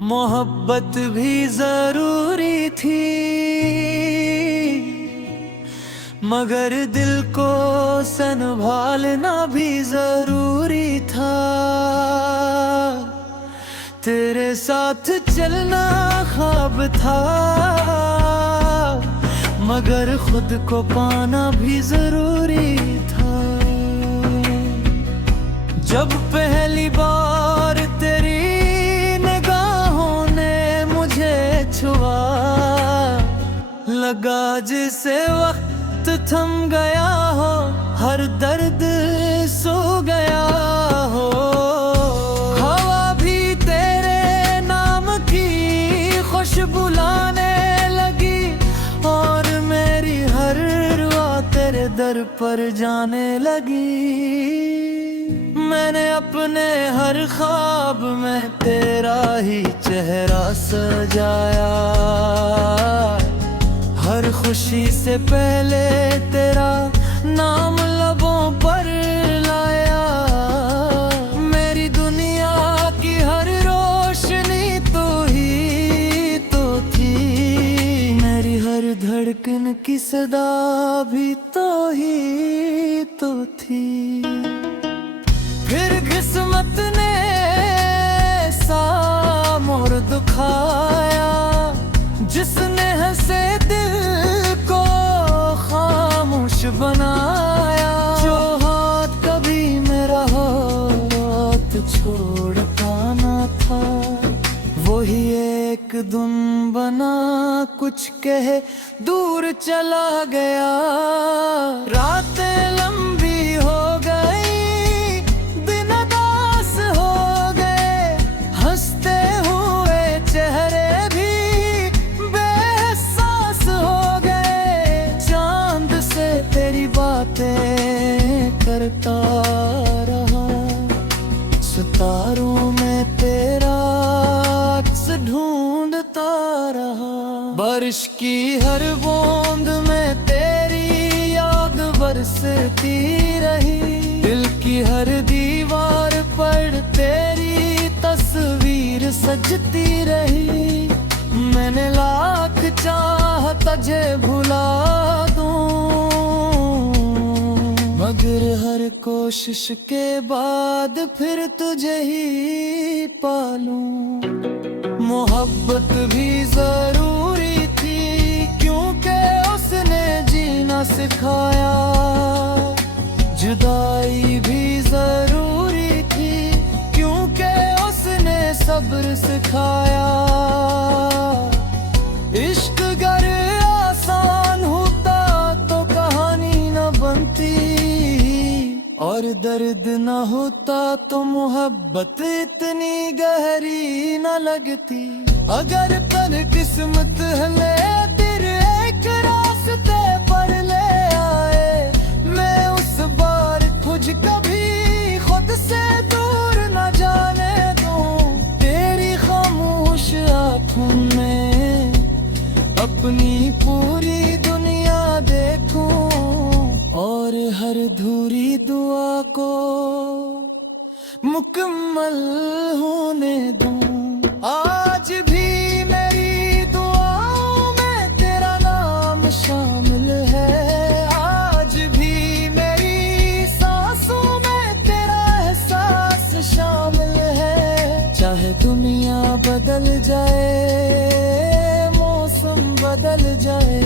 मोहब्बत भी जरूरी थी, मगर दिल को संभालना भी जरूरी था। तेरे साथ चलना ख्वाब था, मगर खुद को पाना भी जरूरी था। जब पहली बार तेरी निगाहों ने मुझे छुआ, लगा जिसे वक्त थम गया हो, हर दर्द सो गया हो। हवा भी तेरे नाम की खुशबू लाने लगी, और मेरी हर रुआ तेरे दर पर जाने लगी। मैंने अपने हर ख्वाब में तेरा ही चेहरा सजाया, हर खुशी से पहले तेरा नाम लबों पर लाया। मेरी दुनिया की हर रोशनी तो ही तो थी, मेरी हर धड़कन की सदा भी तो ही तो थी। फिर किस्मत ने सा मोड़ दुखाया, जिसने हंसे दिल को खामोश बनाया। जो हाथ कभी मेरा हाथ छोड़ता न था, वही एक धुन बना कुछ कहे दूर चला गया। रातें लंबी हो गई, दिन उदास हो गए, हंसते हुए चेहरे भी बेहसास हो गए। चांद से तेरी बातें करता रहा, सितारों में तेरा अक्स ढूंढता रहा। बारिश की हर बूंद में तेरी याद बरसती रही, दिल की हर दीवार पर तेरी तस्वीर सजती रही। मैंने लाख चाह तुझे भुला दूं, मगर हर कोशिश के बाद फिर तुझे ही पालूं। मोहब्बत भी जरूरी थी, क्योंकि उसने जीना सिखाया। जुदाई भी जरूरी थी, क्योंकि उसने सब्र सिखाया। इश्क अगर आसान होता तो कहानी न बनती, और दर्द न होता तो मोहब्बत इतनी गहरी न लगती। अगर कल किस्मत हले तेरे एक रास्ते पर ले आए, मैं उस बार तुझ कभी खुद से दूर न जाने दूं। तेरी खामोश आँखों में अपनी पूरी दुनिया देखूं, और हर धूरी दुआ को मुकम्मल होने दूं। आज भी मेरी दुआओं में तेरा नाम शामिल है, आज भी मेरी सांसों में तेरा एहसास शामिल है। चाहे दुनिया बदल जाए, मौसम बदल जाए,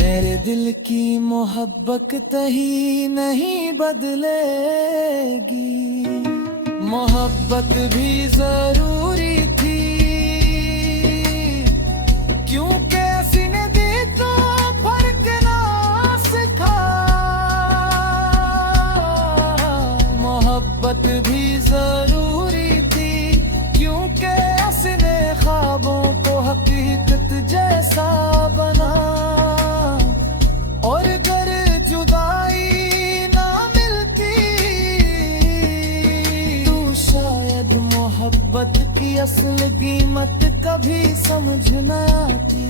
मेरे दिल की मोहब्बत कहीं नहीं बदलेगी। मोहब्बत भी जरूरी थी, क्योंकि सीने दी तो फर्क ना सिखा। मोहब्बत भी जरूरी थी, क्योंकि उसने ख्वाबों को हकीकत जैसा बना। और अगर जुदाई ना मिलती, तो शायद मोहब्बत की असल कीमत कभी समझ न आती।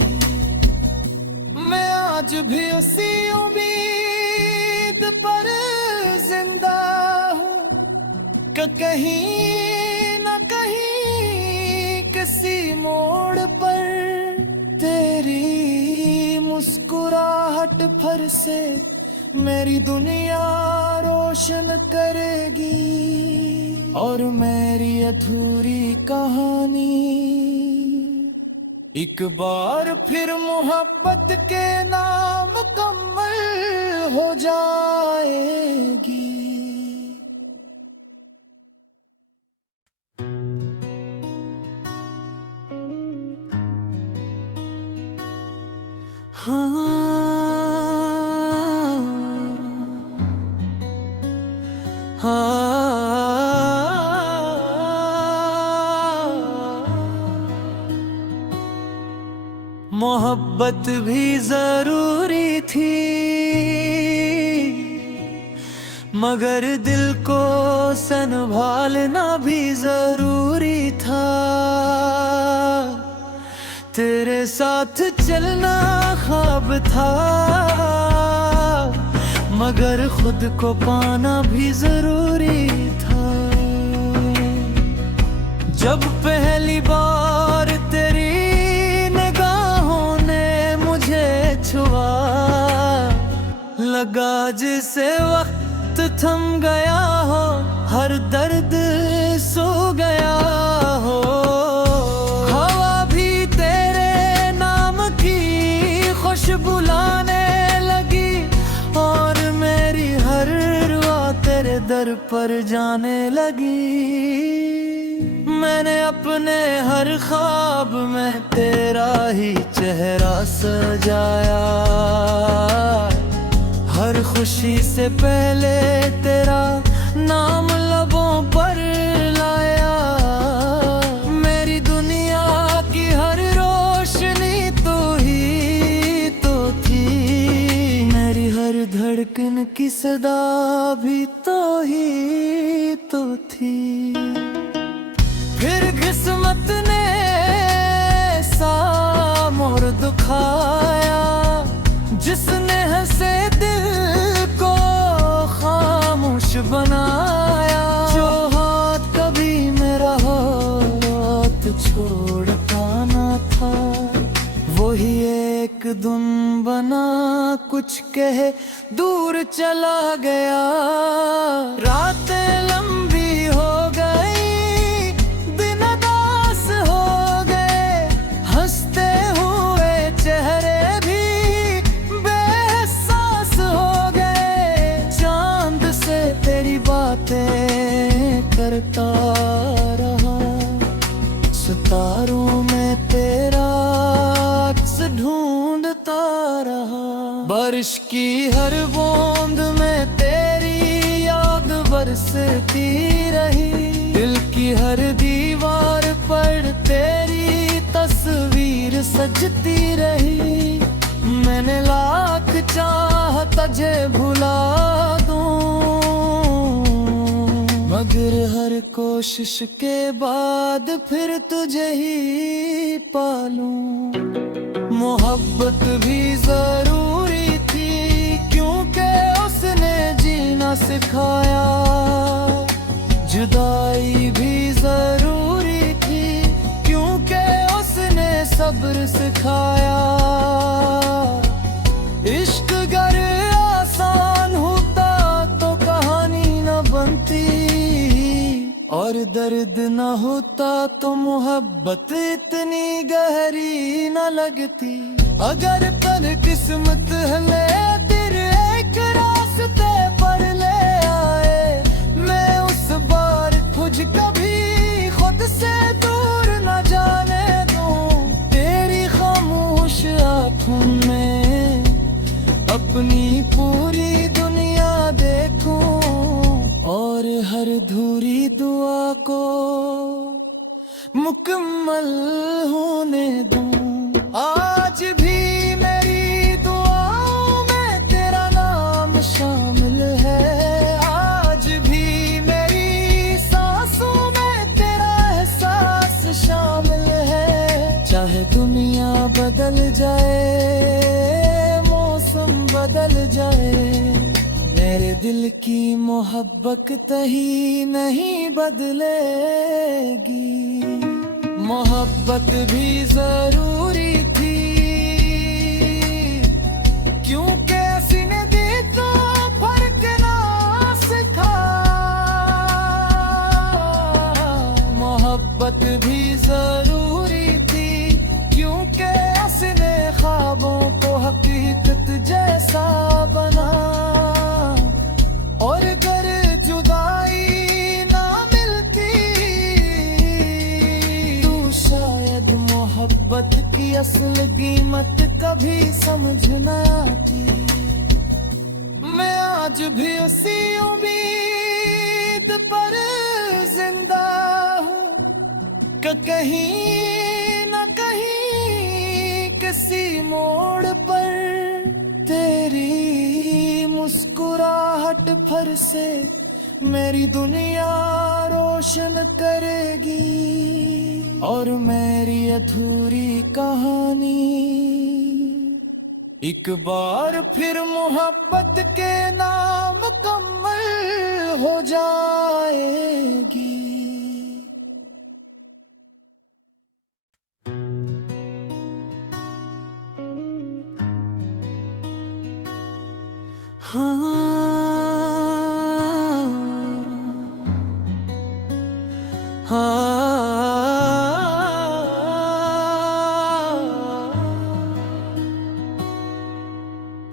मैं आज भी उसी उम्मीद पर जिंदा हूँ कि कहीं न कहीं किसी मोड़ पर तेरी मुस्कुराहट फिर से मेरी दुनिया रोशन करेगी और मेरी अधूरी कहानी एक बार फिर मोहब्बत के नाम मुकम्मल हो जाएगी। मोहब्बत भी जरूरी थी मगर दिल को संभालना भी जरूरी था। तेरे साथ चलना ख्वाब था मगर खुद को पाना भी जरूरी था। जब पहली बार तेरी निगाहों ने मुझे छुआ लगा जिसे वक्त थम गया हो हर दर्द सो गया हो। हवा भी तेरे नाम की खुशबू लाने लगी और मेरी हर रुआ तेरे दर पर जाने लगी। मैंने अपने हर ख्वाब में तेरा ही चेहरा सजाया हर खुशी से पहले तेरा नाम लबों पर लाया। मेरी दुनिया की हर रोशनी तो ही तो थी मेरी हर धड़कन की सदा भी तो ही तो थी। फिर किस्मत ने सा मोड़ दुखाया जिसने हंसे दिल को खामोश बनाया। जो हाथ कभी मेरा हाथ छोड़ता ना था वही एक दिन बना कुछ कहे दूर चला गया। रातें लंबी हो गई चेहरे भी बेहसास हो गए। चांद से तेरी बातें करता रहा सितारों में तेरा अक्स ढूंढता रहा। बारिश की हर बूंद में तेरी याद बरसती रही दिल की हर दीवार पर तेरी तस्वीर सजती रही। मैंने लाख चाह तुझे भुला दूं मगर हर कोशिश के बाद फिर तुझे ही पालूं। मोहब्बत भी जरूरी थी क्योंकि उसने जीना सिखाया। जुदाई भी जरूरी थी क्योंकि उसने सब्र सिखाया। इश्क अगर आसान होता तो कहानी न बनती और दर्द न होता तो मोहब्बत इतनी गहरी न लगती। अगर कल किस्मत हले तेरे एक रास्ते पर ले आए मैं उस बार खुद कभी खुद से दूर न जाने दूं। तेरी खामोश आँखों में अपनी पूरी दुनिया देखूं और हर धूरी दुआ को मुकम्मल होने दूं। आज भी मेरी दुआओं में तेरा नाम शामिल है। आज भी मेरी सांसों में तेरा एहसास बदल जाए, मौसम बदल जाए, मेरे दिल की मोहब्बत ही नहीं बदलेगी। मोहब्बत भी जरूरी थी, क्योंकि सीने दी तो फर्क ना सिखा। मोहब्बत भी जरूरी थी, क्योंकि उसने ख्वाबों को हकीकत जैसा बना। और अगर जुदाई ना मिलती तो शायद मोहब्बत की असल कीमत कभी समझ न आती। मैं आज भी उसी उम्मीद पर जिंदा हूँ कि कहीं न कहीं किसी मोड़ पर तेरी मुस्कुराहट फिर से मेरी दुनिया रोशन करेगी। और मेरी अधूरी कहानी एक बार फिर मोहब्बत के नाम मुकम्मल हो जाएगी।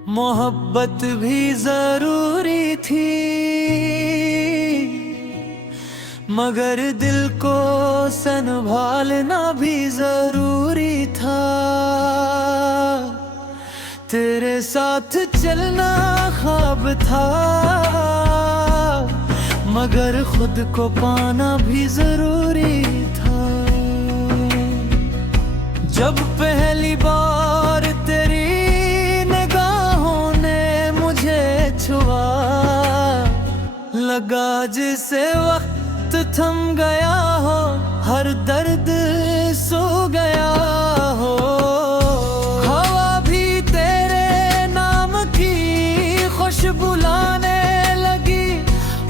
मोहब्बत भी जरूरी थी, मगर दिल को संभालना भी जरूरी था। तेरे साथ चलना ख्वाब था, मगर खुद को पाना भी जरूरी था। जब पहली बार तेरी निगाहों ने मुझे छुआ, लगा जिसे वक्त थम गया हो, हर दर्द सो गया हो। हवा भी तेरे नाम की खुशबू लाने लगी,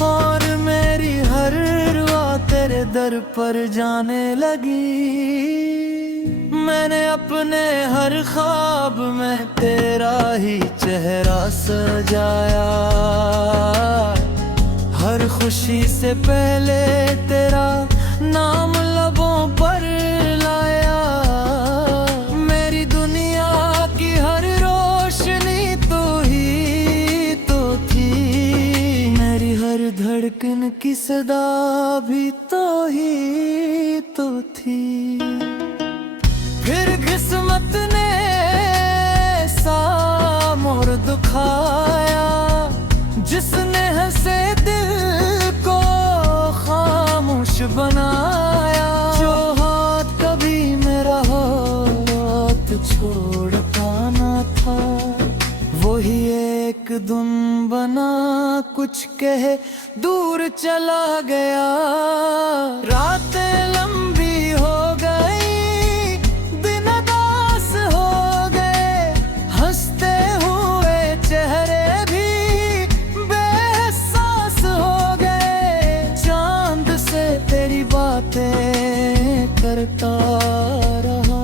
और मेरी हर रुआ तेरे दर पर जाने लगी। मैंने अपने हर ख्वाब में तेरा ही चेहरा सजाया, हर खुशी से पहले तेरा नाम लबों पर लाया। मेरी दुनिया की हर रोशनी तो ही तो थी, मेरी हर धड़कन की सदा भी तो ही तो थी। फिर किस्मत ने सा मोड़ दुखाया, जिसने हंसे दिल को खामोश बनाया। जो हाथ कभी मेरा हाथ छोड़ पाना था, वही एक धुन बना कुछ कहे दूर चला गया। रातें लंबी हो गई, दिन उदास हो गए, हंसते हुए चेहरे भी बेहसास हो गए। चांद से तेरी बातें करता रहा,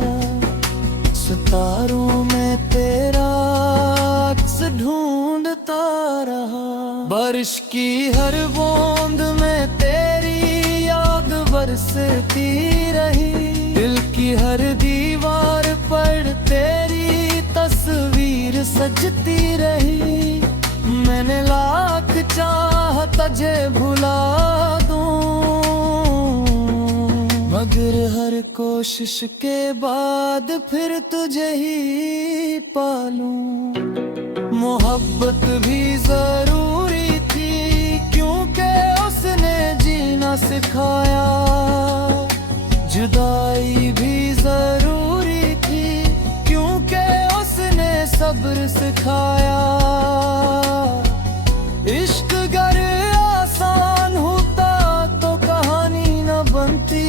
सितारों में तेरा अक्स ढूंढता रहा। बारिश की हर बूंद में तेरी याद बरसती रही, दिल की हर दीवार पर तेरी तस्वीर सजती रही। मैंने लाख चाह तुझे भुला दूं, मगर हर कोशिश के बाद फिर तुझे ही पालूं। मोहब्बत भी जरूरी थी, क्योंकि उसने जीना सिखाया। जुदाई भी जरूरी थी, क्योंकि उसने सब्र सिखाया। इश्क अगर आसान होता तो कहानी न बनती,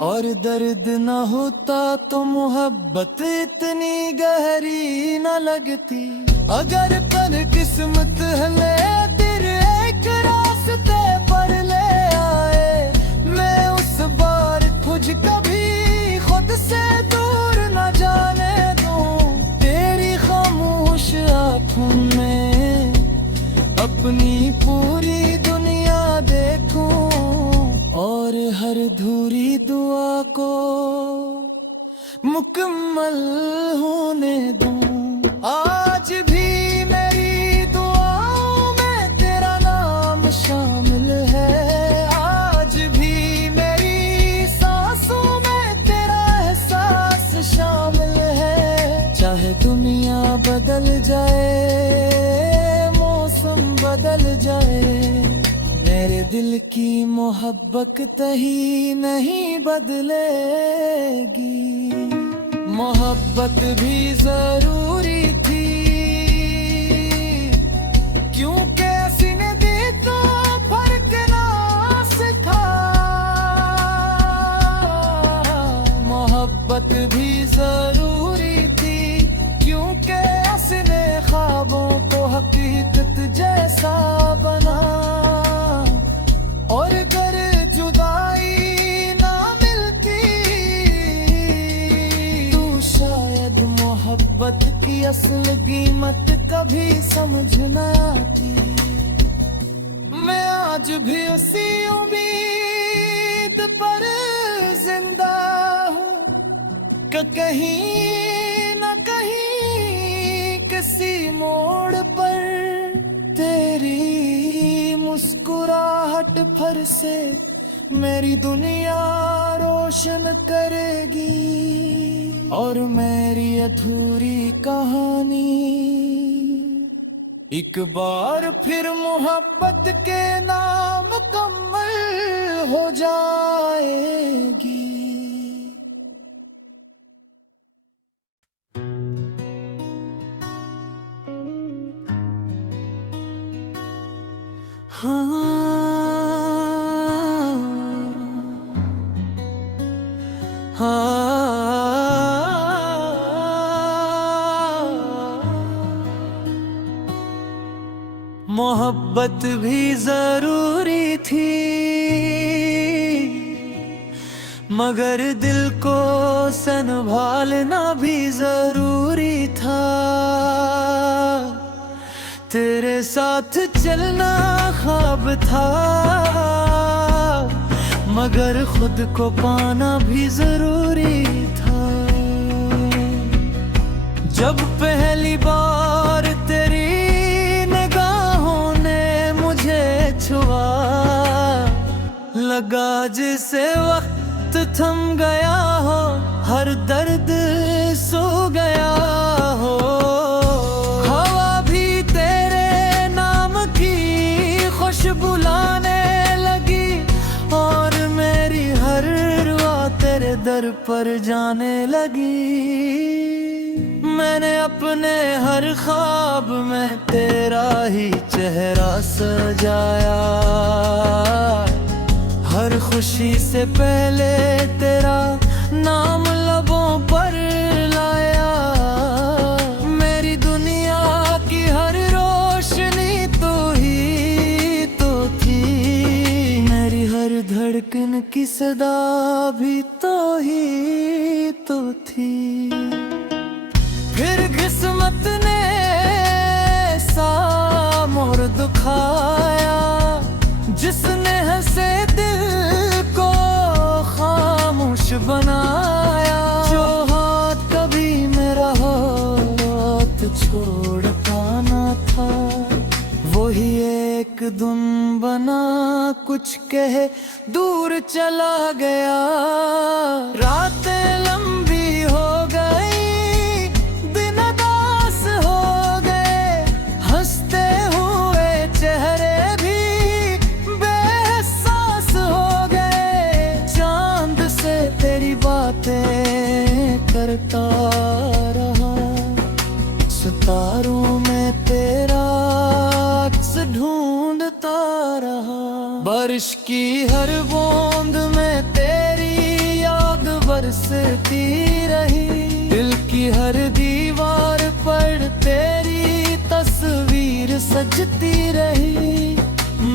और दर्द न होता तो मोहब्बत इतनी गहरी न लगती। अगर पर किस्मत हले तेरे एक रास्ते पर ले आए, मैं उस बार खुद कभी खुद से दूर न जाने दूं। तेरी खामोश आँखों में अपनी पूरी दुनिया देखूं और हर अधूरी दुआ को मुकम्मल होने दूं। आज भी मेरी दुआओं में तेरा नाम शामिल है, आज भी मेरी सांसों में तेरा एहसास शामिल है। चाहे दुनिया बदल जाए, मौसम बदल जाए, मेरे दिल की मोहब्बत ही नहीं बदलेगी। मोहब्बत भी जरूरी थी, क्योंकि सीने दी तो फर्क ना सिखा। मोहब्बत भी जरूरी थी, क्योंकि सीने ख्वाबों को हकीकत जैसा बना। और अगर जुदाई ना मिलती तो शायद मोहब्बत की असल कीमत कभी समझ न आती। मैं आज भी उसी उम्मीद पर जिंदा हूँ कि कहीं न कहीं किसी मोड़ पर तेरी मुस्कुराहट फिर से मेरी दुनिया रोशन करेगी। और मेरी अधूरी कहानी एक बार फिर मोहब्बत के नाम मुकम्मल हो जाएगी। मोहब्बत भी जरूरी थी, मगर दिल को संभालना भी जरूरी था। तेरे साथ चलना ख्वाब था, मगर खुद को पाना भी जरूरी था। जब पहली बार तेरी निगाहों ने मुझे छुआ, लगा जिसे वक्त थम गया हो, हर दर्द सो गया हो। खुशबू लाने लगी और मेरी हर रुआ तेरे दर पर जाने लगी। मैंने अपने हर ख्वाब में तेरा ही चेहरा सजाया, हर खुशी से पहले तेरा नाम लबों पर लाया। मेरी दुनिया की हर रोशनी तो ही धड़कन की सदा भी तो ही तो थी। फिर किस्मत ने सा मोड़ दुखाया, जिसने हंसे दिल को खामोश बनाया। जो हाथ कभी मेरा हाथ छोड़ता ना था, वही एक धुन बना कुछ कहे दूर चला गया। रातें लंबी हो गई, दिन उदास हो गए, हंसते हुए चेहरे भी बेएहसास हो गए। चांद से तेरी बातें करता रहा, सितारों में तेरा अक्स ढूंढता रहा। बारिश की हर बूंद में तेरी बरसती रही। दिल की हर दीवार पर तेरी तस्वीर सजती रही।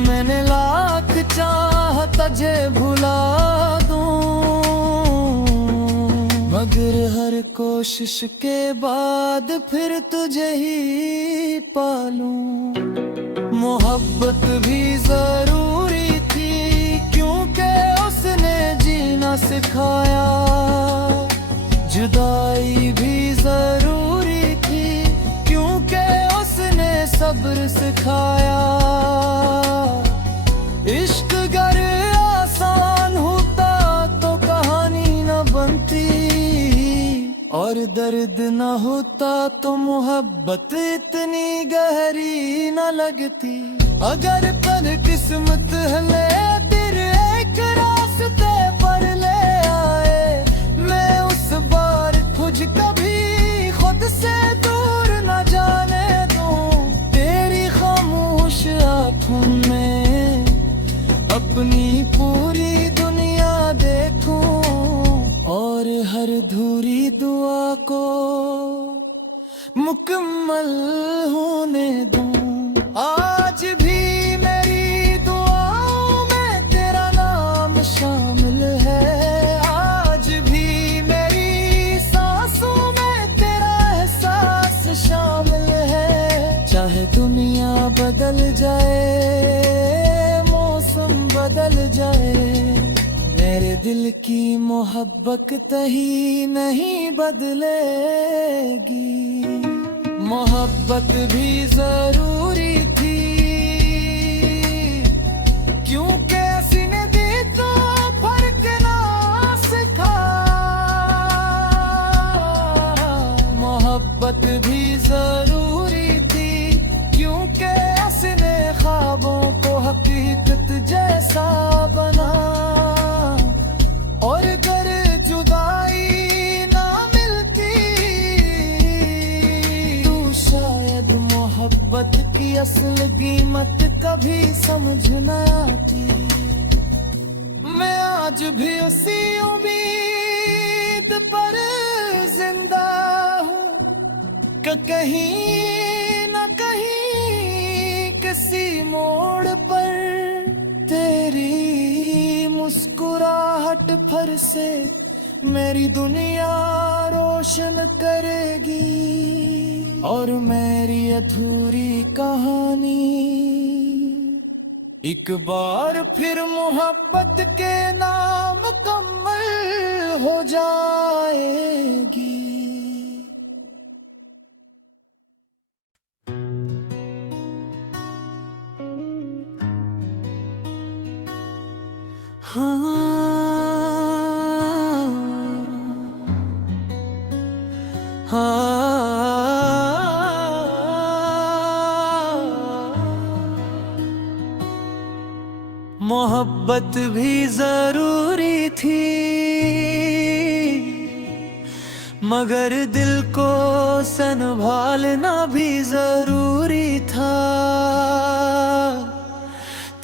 मैंने लाख चाहा तुझे भुला दूं, मगर हर कोशिश के बाद फिर तुझे ही पालूं। मोहब्बत भी जरूरी थी क्योंकि उसने जीना सिखाया। जुदाई भी जरूरी थी क्योंकि उसने सब्र सिखाया। इश्क अगर आसान होता तो कहानी न बनती, और दर्द न होता तो मोहब्बत इतनी गहरी न लगती। अगर पल किस्मत हले फिर एक रास्ते पर ले आए, मैं उस बार तुझ कभी खुद से दूर न जाने दूं। तेरी खामोश आँखों में अपनी पूरी दुनिया देखूं, और हर अधूरी दुआ को मुकम्मल होने दूं। आज भी मेरी दुआओं में तेरा नाम शामिल है। आज भी मेरी सांसों में तेरा एहसास शामिल है। चाहे दुनिया बदल जाए, मौसम बदल जाए, मेरे दिल की मोहब्बत कहीं नहीं बदलेगी। मोहब्बत भी जरूरी थी क्योंकि सीने दी तो फर्क ना सिखा। मोहब्बत भी जरूरी थी क्योंकि उसने ख्वाबों को हकीकत जैसा बना। और अगर जुदाई ना मिलती तो शायद मोहब्बत की असल कीमत कभी समझ न आती। मैं आज भी उसी उम्मीद पर जिंदा हूँ कि कहीं न कहीं किसी मोड़ पर तेरी मुस्कुराहट फिर से मेरी दुनिया रोशन करेगी। और मेरी अधूरी कहानी एक बार फिर मोहब्बत के नाम मुकम्मल हो जाएगी। मोहब्बत भी जरूरी थी मगर दिल को संभालना भी जरूरी था।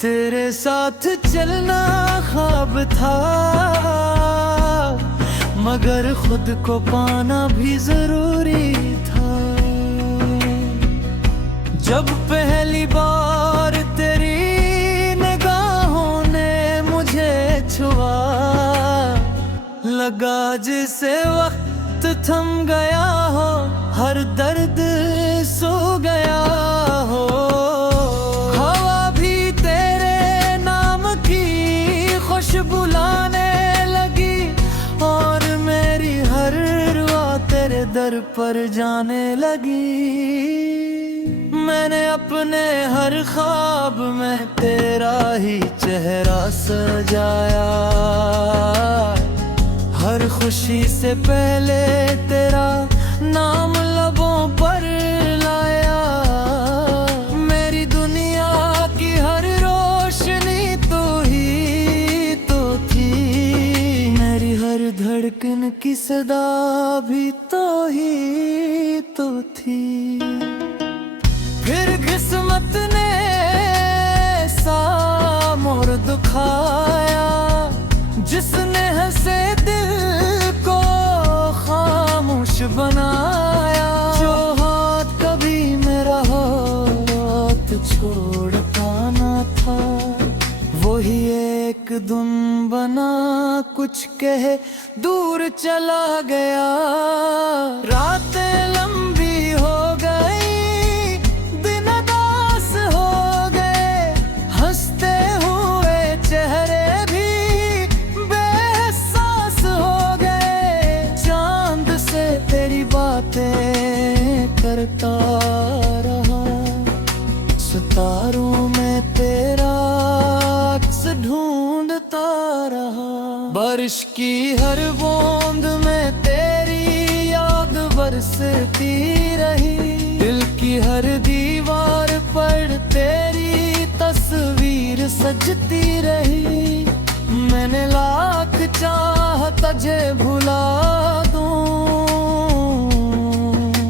तेरे साथ चलना ख्वाब था मगर खुद को पाना भी जरूरी था। जब पहली बार तेरी निगाहों ने मुझे छुआ, लगा जिसे वक्त थम गया हो, हर दर्द सो गया हो। हवा भी तेरे नाम की खुशबू लाने लगी और मेरी हर रुआ तेरे दर पर जाने लगी। मैंने अपने हर ख्वाब में तेरा ही चेहरा सजाया, हर खुशी से पहले तेरा नाम लबों पर लाया। मेरी दुनिया की हर रोशनी तो ही तो थी, मेरी हर धड़कन की सदा भी तो ही तो थी। फिर किस्मत ने सा मोड़ दुखाया, जिसने हंसे दिल एक धुन बना कुछ कहे दूर चला गया। रातें लंबी हो गई, दिन उदास हो गए, हंसते हुए चेहरे भी बेएहसास हो गए। चांद से तेरी बातें करता रहा, सितारों में तेरा अक्स ढूंढता रहा। बारिश की हर बूंद में तेरी याद बरसती रही, दिल की हर दीवार पर तेरी तस्वीर सजती रही। मैंने लाख चाह तुझे भुला दूं,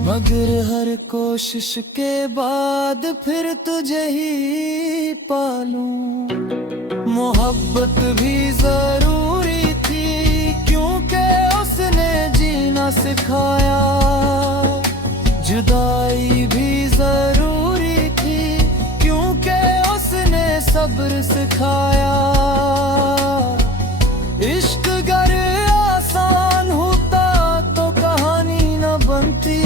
मगर हर कोशिश के बाद फिर तुझे ही पालूं। मोहब्बत भी जरूरी थी, क्योंकि उसने जीना सिखाया। जुदाई भी जरूरी थी, क्योंकि उसने सब्र सिखाया। इश्क अगर आसान होता तो कहानी न बनती,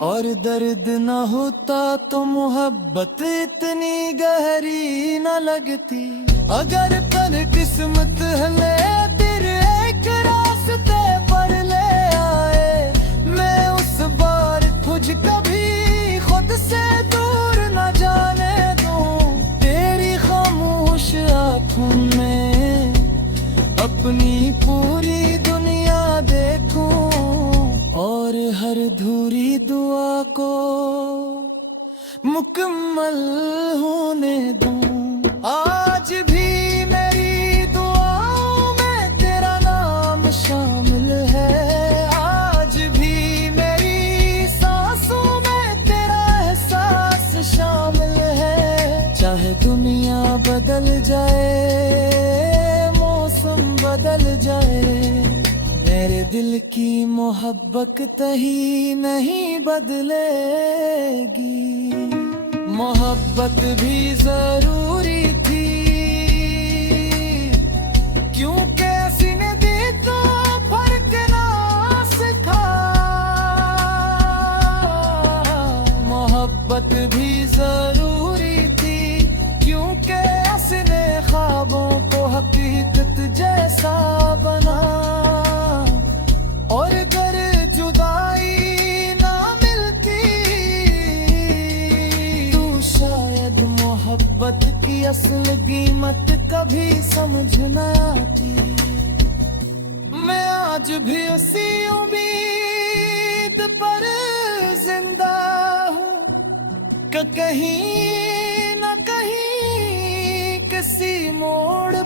और दर्द न होता तो मोहब्बत इतनी गहरी न लगती। अगर पर किस्मत हले तेरे एक रास्ते पर ले आए, मैं उस बार तुझ कभी खुद से दूर न जाने दूं। तेरी खामोश आँखों में अपनी पूरी दुनिया देखूं, और हर धूरी दुआ को मुकम्मल होने दूं। आज भी मेरी दुआओं में तेरा नाम शामिल है, आज भी मेरी सांसों में तेरा एहसास शामिल है। चाहे दुनिया बदल जाए, मौसम बदल जाए, मेरे दिल की मोहब्बत कहीं नहीं बदलेगी। मोहब्बत भी जरूरी थी, क्योंकि सीने दी तो फर्क ना सिखा। मोहब्बत भी जरूरी थी, क्योंकि उसने ख्वाबों को हकीकत जैसा बना। और अगर जुदाई ना मिलती तो शायद मोहब्बत की असल कीमत कभी समझ न आती। मैं आज भी उसी उम्मीद पर जिंदा हूँ कि कहीं न कहीं किसी मोड़